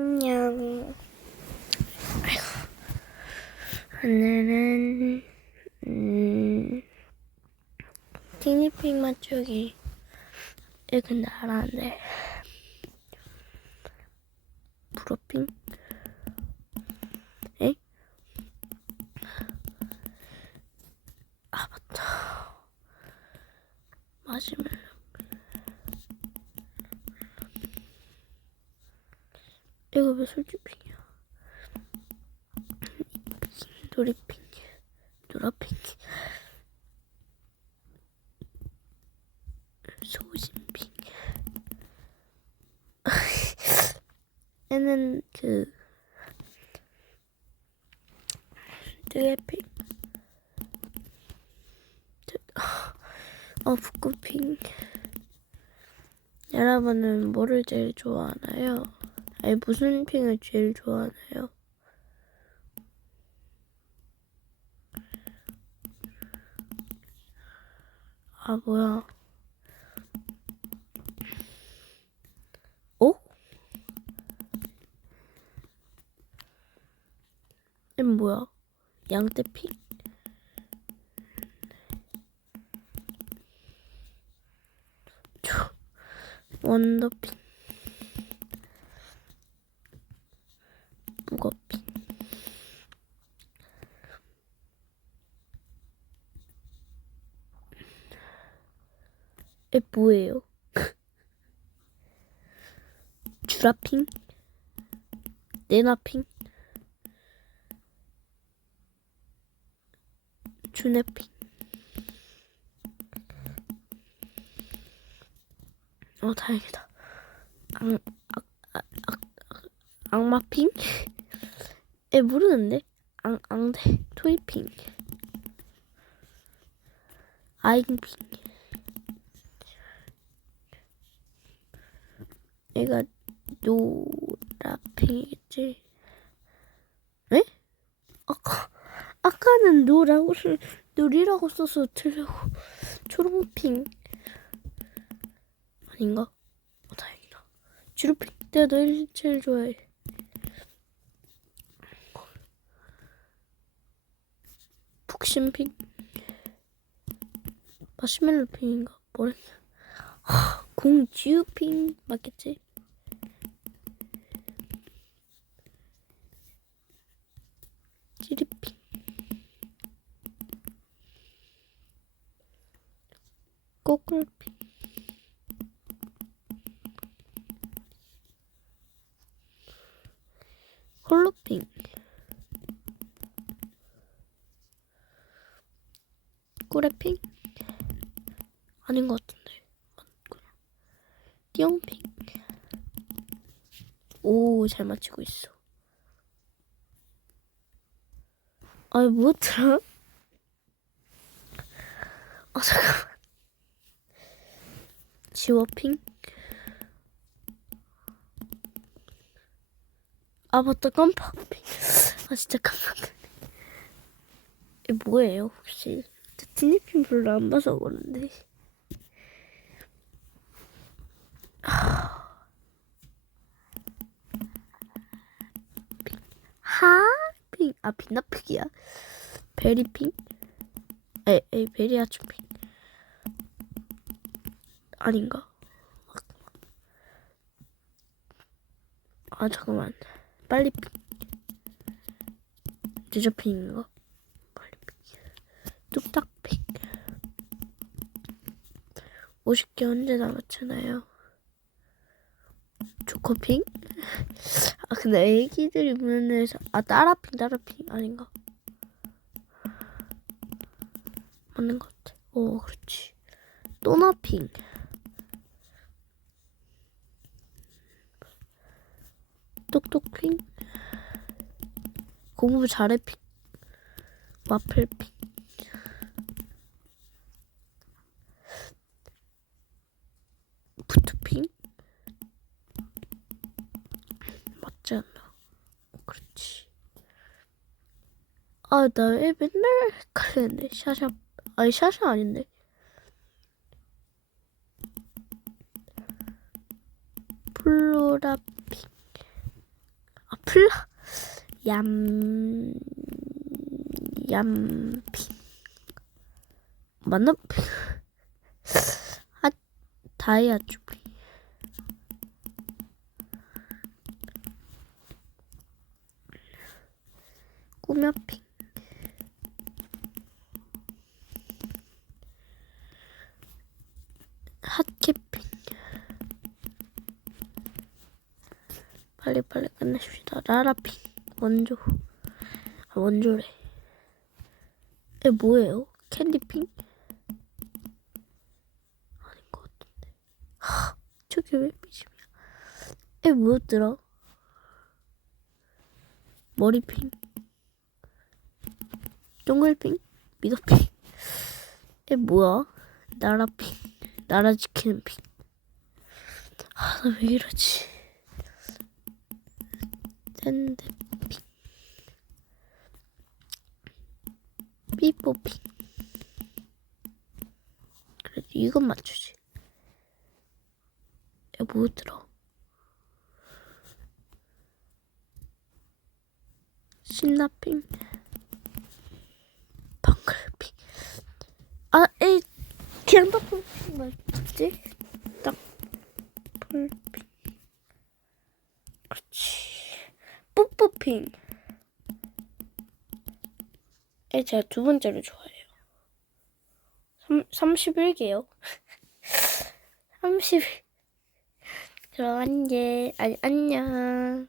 안녕. 아이고. 오늘은 음, 티니핑 맞추기 읽은 나라인데 브로핑? 에? 아 맞다. 마시멜 이거 왜 술주핑이야? 놀이핑, 노라핑, 소신핑. 얘는 그 뜨개핑. 어 북구핑. 여러분은 뭐를 제일 좋아하나요? 아니 무슨 핑을 제일 좋아하나요? 아 뭐야? 어? 이 뭐야? 양떼핑? 원더핑 무거핑 에 뭐예요? 주라핑? 네나핑? 주네핑? 어 다행이다. 악, 악, 악, 악, 악, 악마핑? 에 모르는데? 앙, 앙대 토이핑 아잉핑 얘가 노라핑이겠지? 에? 아까 아까는 노라고 쓸 노리라고 써서 틀려고 초롱핑 아닌가? 어 다행이다 주루핑 내가 널 제일 좋아해 푹신핑 마시멜로 핑인가? 뭐랬냐 공지우핑 맞겠지? 찌리핑 꼬꿀핑 홀로핑 꾸레핑? 아닌 것 같은데. 띠용핑? 오 잘 맞히고 있어. 아이 뭐더라 아 잠깐만. 지워핑? 아 맞다. 깜빡핑. 아 진짜 깜빡 이 뭐예요 혹시 저 티니핑 별로 안 봐서 그런데. 하핑 아 빛나핑이야? 베리핑? 에, 에 베리아추핑. 아닌가? 아 잠깐만. 빨리 핑. 늦어핑인가? 빨리핑 뚝딱핑 50개 언제 남았잖아요. 초코핑? 아 근데 애기들이 무는 데서 아 따라핑 따라핑. 아닌가? 맞는 것 같아. 오 그렇지. 또나핑. 똑똑핑? 공부 잘해핑. 와플핑 부트핑 맞지 않나? 어, 그렇지. 아, 나 왜 맨날 헷갈리는데. 샤샤, 아니, 샤샤 아닌데. 플로라핑. 플라 얌 얌핑 맞나? 아 다이아 주비 꾸며핑. 핫캐핑. 빨리빨리 끝내십시다. 라라핑. 원조. 아 원조래. 에 뭐예요? 캔디핑? 아닌 것 같은데 하, 저게 왜 미심이야? 에 뭐였더라? 머리핑 동글핑 미더핑 에 뭐야? 나라핑 나라 지키는 핑 아, 나 왜 이러지? 샌드핑 삐뽀핑 그래도 이건 맞추지 야 뭐더라 신나핑? 방글핑. 아 에이 그냥 딱풀핑 맞지? 딱풀핑 그렇지. 뽀뽀핑. 에 제가 두 번째로 좋아해요. 3, 31개요? 30 그럼 안녕. 아니 안녕